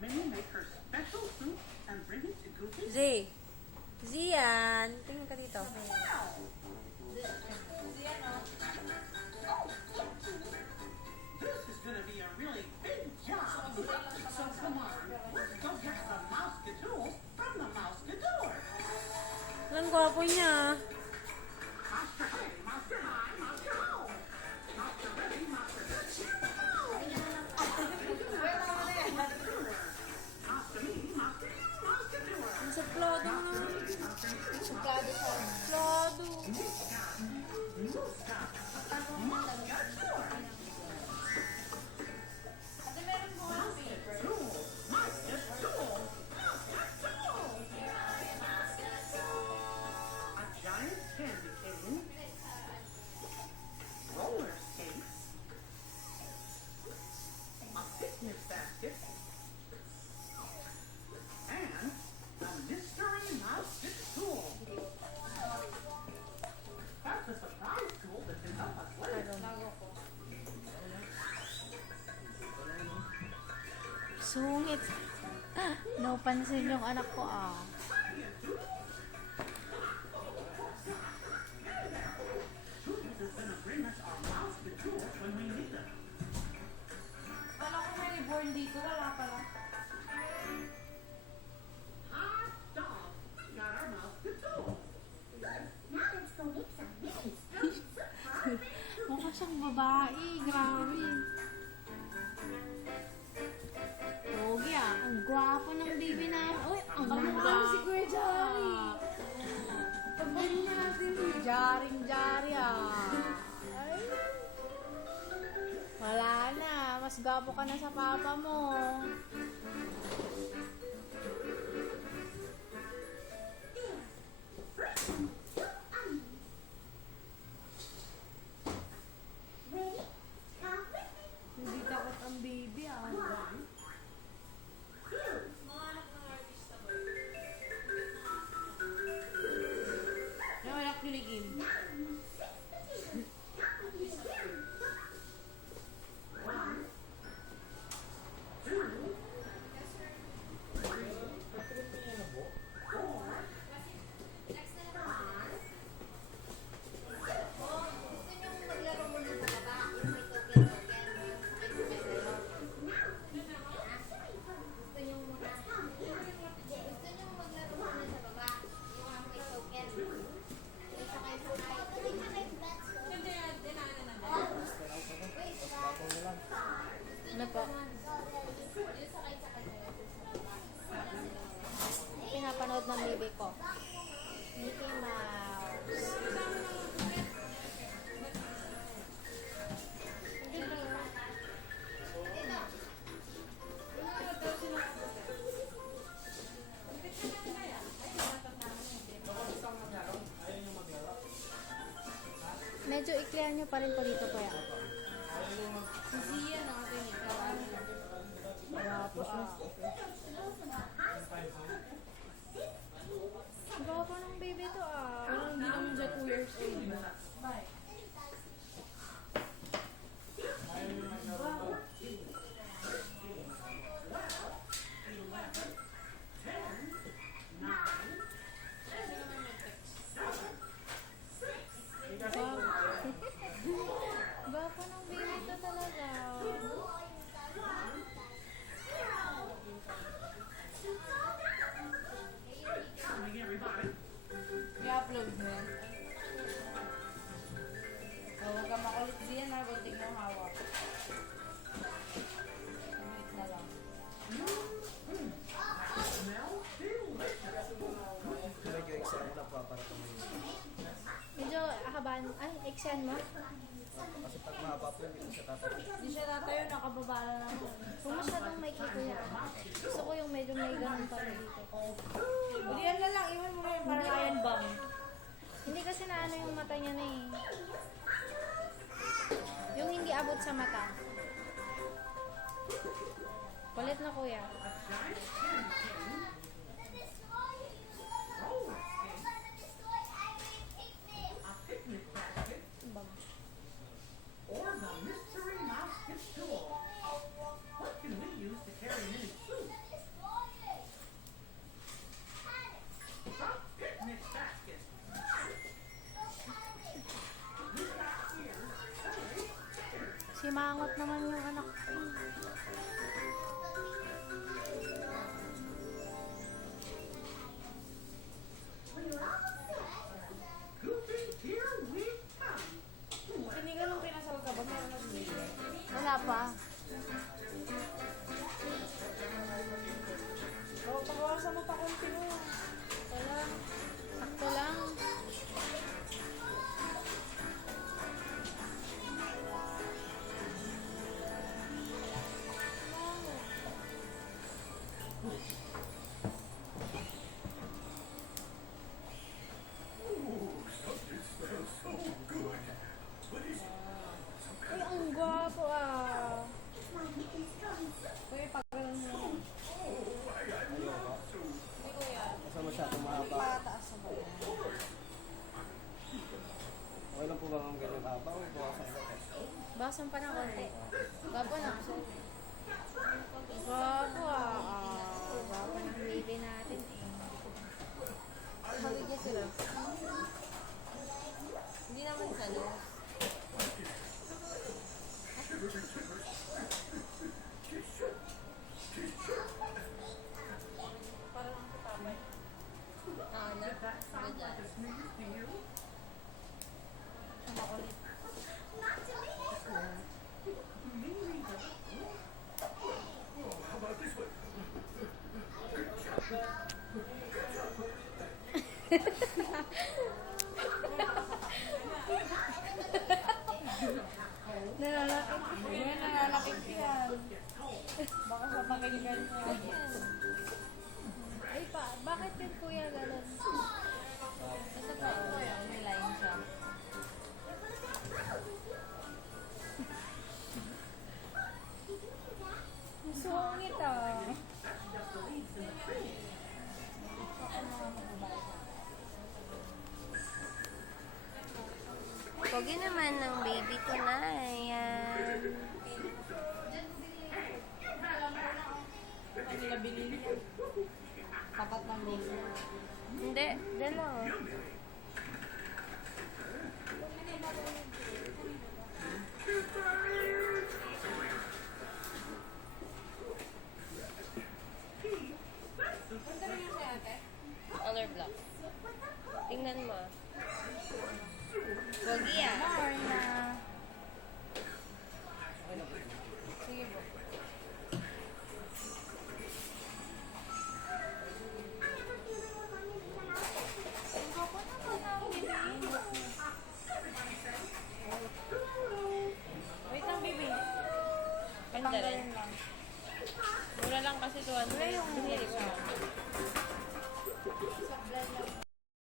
Minnie make her special soup and bring it to Goofy? Zay. Zian. Tingin ka dito. This is going to be a really big job. So come on, let's go get some Mouse-Gadool from the Mouse-Gador. Ang gwapo niya. Monster hey, monster high, monster home. Monster ready, monster good. Monster me, monster you, monster doer. Ang suplado mo naman. Suplado sa Suplado. Ate, meron mo ang paper. A giant candy cane, roller skates, a picnic basket, and a mystery mouse tool. That's a surprise tool that can help us later. Lago ko. Sungit. Napansin yung anak ko ah. Tootles is gonna bring us our mouse tools when we need them. Ano ko may reborn dito? Wala pala. Hot dog! We got our mouse tools. Now let's go get some really strong soup for our baby. Mukha siyang babae. Grabe. Pogi ah. Ang gwapo ng baby na. Uy, ang ganda. si Kuya Jari. Pagbahin natin eh. Jaring-jari ah. Ay. Wala na. Mas gwapo ka na sa papa mo. Ready? Come with me. Hindi takot ang baby ah. One, two, Mga anak ng artista ba? Nawalak kiligim. Now you six potatoes. Come with me here. one, two, four, Gusto nyo maglaro muna sa baba? Yung may token-token. Gusto nyo muna. Gusto nyo maglaro muna sa baba? Yung may token. Yung sakay-sakay. Hindi, dinaanan na ba? Wait, Ano po? yung sakay-sakay kayo sa baba. Pinapanood ng baby ko. Mickey Mouse. Medyo iklihan nyo pa rin po dito kuya. Si Zia na kasi niya. Gwapo ah. Gwapo ng baby to ah. Parang hindi naman siya 2 years old na. Bye. Gwapo ng baby to talaga. morning, everybody. I-upload mo yan. Huwag ka makulit diyan ha. Bunting mo hawak. Wait na lang. Smell delicious. Medyo excited lang pa para tumayo. Medyo ahaban. Ay, exen mo? Kasi pag mahaba po, hindi ko siya tatabi. Hindi siya tatayo. Nakababa na naman. Kung masyadong may kiko yan. Gusto ko yung medyo may ganun pa rin dito. Diyan na lang. Iwan mo yun. Parang iron bomb. Hindi kasi na ano yung mata niya na eh. Yung hindi abot sa mata. Kulit na kuya. A giant candy cane, roller skates, a picnic basket, Bag. or the mystery mouse tool. What can we use to carry Minnie's food? Nakikimangot naman yung anak ko. Goofy, here we come. Hindi ka nung pinasal ka ba? Meron na bibili. Wala pa. Oo, pagawasan mo pa konti mo. Wala. Sakto lang. Uy, ang gwapo ah. Uy, pagkaroon mo. Ayaw ba? Hindi ko yan. Kasi masyadong mahaba. Pataas na ba yan? Okay lang po ba ang ganyan haba o bawasan ka? Basan pa ng konti. Gwapo na. Gwapo ah. Gwapo ng baby natin eh. Hawig niya sila. Hindi naman sa nose. Parang ang katabay. Ah, na? Ganyan. Ang makulit. Nalalakit. Yan, nalalakit yan. Baka sa pakinggan niya. Ay pa, bakit yun kuya ganun? Sa totoo ko yan, may line siya. Sungit ah. Pogi naman ng baby ko na. Ayan. Ano nila bilhin niya? Tapat ng baby. Hindi, dyan lang.